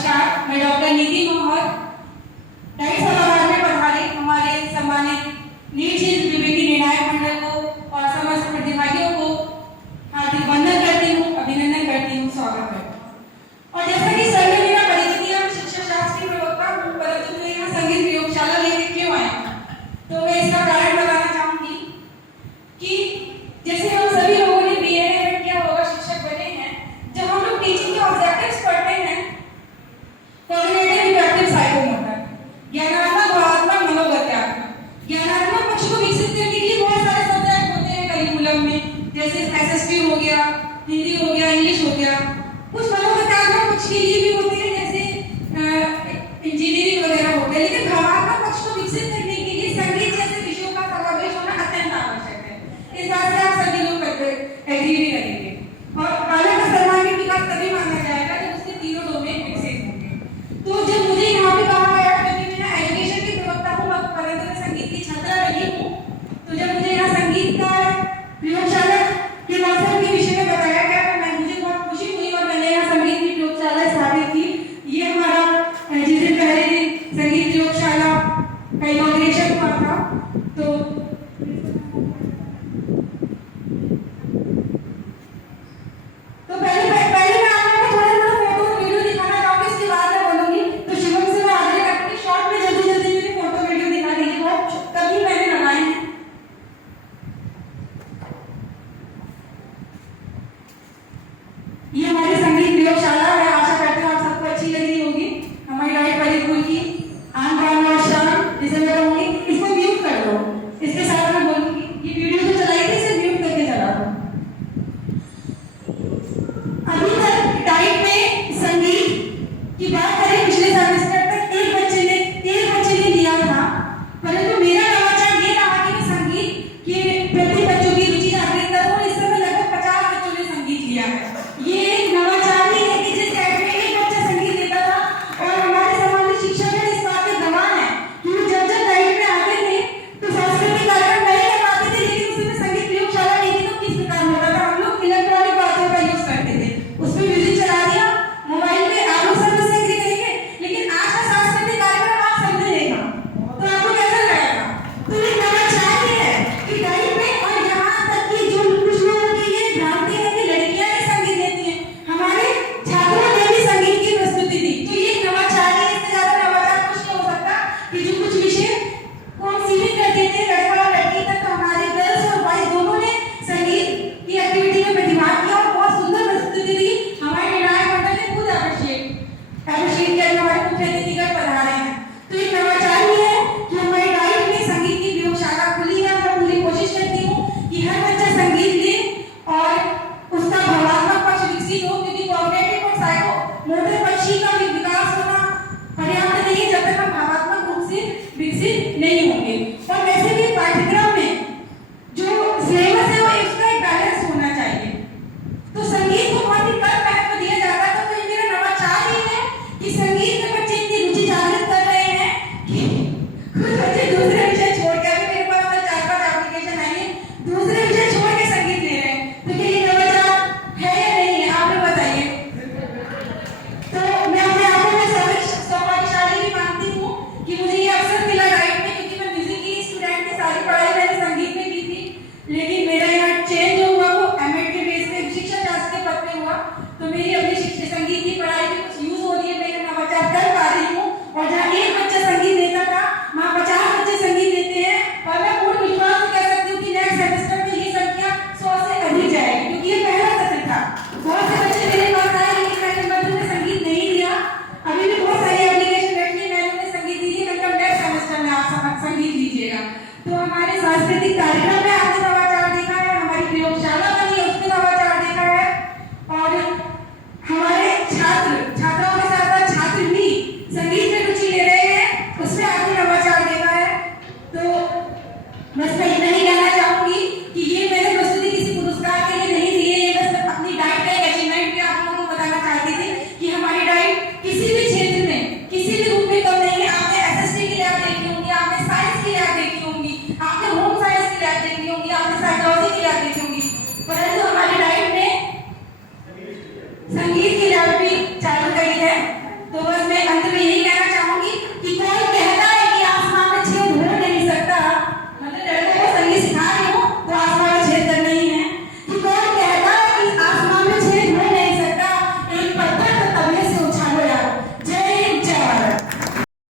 नमस्कार, मैं डॉक्टर नीति मोहर डाइट सभागार में पधारे हमारे सम्मानित नीलचीज विवेकी निर्णायक मंडल को और समस्त प्रतिभागियों को हार्दिक वंदन करती हूँ, अभिनंदन करती हूँ, स्वागत करती हूँ। और जैसा कि सर ने मेरा परिचय दिया, मैं शिक्षा शास्त्र की प्रवक्ता हूँ, परंतु मैं यहाँ संगीत प्रयोगशाला लेकर क्यों आया तो मैं इसका कारण बताना चाहूंगी कि जैसे हम सभी लोगों ने बीएड किया होगा, शिक्षक बने हैं, जब हम लोग टीचिंग के ऑब्जेक्टिव्स पढ़ते हैं, कॉग्निटिव इंडक्टिव साइकोमोटर, ज्ञानात्मक भावात्मक मनोगत्यात्मक, ज्ञानात्मक पक्ष को विकसित करने के लिए बहुत सारे सब्जेक्ट होते हैं करिकुलम में, जैसे एसएसटी हो गया, हिंदी हो गया, इंग्लिश हो गया। कुछ मनोगत्यात्मक पक्ष के लिए भी होते हैं जैसे इंजीनियरिंग वगैरह हो गया, लेकिन भावात्मक पक्ष को विकसित करने के लिए संगीत जैसे विषयों का समावेश होना अत्यंत आवश्यक है। इस बात से आप सभी लोग एग्री भी करेंगे। और बालक का सर्वांगीण विकास तभी माना जाएगा जब उसके तीनों डोमेन विकसित होंगे। तो जब मुझे यहाँ पे कहा गया, क्योंकि मैं एजुकेशन की प्रवक्ता हूँ, परंतु मैं संगीत की छात्रा रही हूँ, तो जब मुझे यहाँ संगीत का प्रयोगशाला के मौसम के विषय में बताया गया तो मैं मुझे बहुत खुशी हुई और मैंने यहाँ संगीत की प्रयोगशाला स्थापित की। ये हमारा जिस दिन पहले दिन संगीत प्रयोगशाला का इनॉग्रेशन हुआ था, तो पहले मैं आप लोगों को थोड़ा थोड़ा फोटो वीडियो दिखाना चाहूंगी, इसके बाद मैं बोलूंगी। तो शिवम से मैं आगे करके शॉर्ट में जल्दी जल्दी मेरी फोटो वीडियो दिखा दीजिए, बहुत कभी मैंने लगाए हैं। ये हमारी संगीत प्रयोगशाला है, आशा करते हैं आप सबको अच्छी लग रही होगी। हमारी डाइट परिकुल की आन और शान जिसे मैं कहूंगी, इसको म्यूट कर दो, इसके साथ मैं बोलूंगी। ये वीडियो जो चलाई थी इसे म्यूट करके चला दो। अभी तक डाइट में संगीत की बात करें, पिछले सेमेस्टर तक एक बच्चे ने लिया था, परंतु मेरा नवाचार ये रहा कि मैं संगीत के प्रति बच्चों की रुचि जागृत करूं। इस समय लगभग 50 बच्चों ने संगीत लिया है। ये एक नवाचार ही है कि जिस टाइम में एक बच्चा संगीत लेता था, और हमारे समाज में शिक्षक है इस बात के गवाह है कि वो जब डाइट में आते थे तो सांस्कृतिक कार्यक्रम नहीं कर पाते थे, लेकिन उसमें संगीत प्रयोगशाला नहीं थी तो किस प्रकार होता था, हम लोग इलेक्ट्रॉनिक बातों का यूज करते थे, उसमें म्यूजिक चला दिया मोबाइल पे। आप लोग सब से एग्री करेंगे, लेकिन आज का सांस्कृतिक कार्यक्रम आप समझे देखा तो आपको कैसा लगेगा। तो एक नवाचार ये है कि डाइट में, और यहाँ तक कि जो कुछ लोगों की ये भ्रांति है कि लड़कियां ही संगीत लेती हैं, हमारे छात्रों ने भी संगीत की प्रस्तुति दी, तो ये एक नवाचार है। इससे ज्यादा नवाचार कुछ नहीं हो सकता कि जो कुछ विषय को हम सीमित कर देते हैं लड़का और लड़की तक, तो हमारे गर्ल्स और बॉयज दोनों ने संगीत की एक्टिविटी में प्रतिभाग किया और बहुत सुंदर प्रस्तुति दी। हमारे निर्णायक मंडल ने खुद अप्रिशिएट किया, हमारे मुख्य अतिथिगण पधारे हैं। तो एक नवाचार ही है कि हमारी डाइट में संगीत की प्रयोगशाला खुली है। मैं पूरी कोशिश करती हूँ कि हर बच्चा संगीत ले और उसका भावात्मक पक्ष विकसित हो, क्योंकि कॉग्निटिव और साइकोमोटर पक्ष का भी विकास होना पर्याप्त नहीं है जब तक हम भावात्मक रूप से विकसित नहीं होंगे। और वैसे भी पाठ्यक्रम में जो सिलेबस है वो इसका एक बैलेंस होना चाहिए। तो संगीत को बहुत ही कम महत्व दिया जाता है, तो ये मेरा नवाचार ही है कि संगीत में बच्चे इतनी रुचि जागृत कर रहे हैं कि कुछ बच्चे दूसरे विषय छोड़ के, अभी मेरे पास 4-5 एप्लीकेशन आई है, दूसरे विषय छोड़ के संगीत ले रहे हैं। तो क्या ये नवाचार है या नहीं है, आप लोग बताइए। तो मैं अपने आप में सौभाग्यशाली भी मानती हूँ कि मुझे ये अवसर मिला डाइट में, क्योंकि मैं म्यूजिक की स्टूडेंट की सारी पढ़ाई मैंने संगीत में की थी, लेकिन मेरा यहाँ चेंज हुआ वो एमएड के बेस पे शिक्षा शास्त्र के पद पे हुआ। तो मेरी अपनी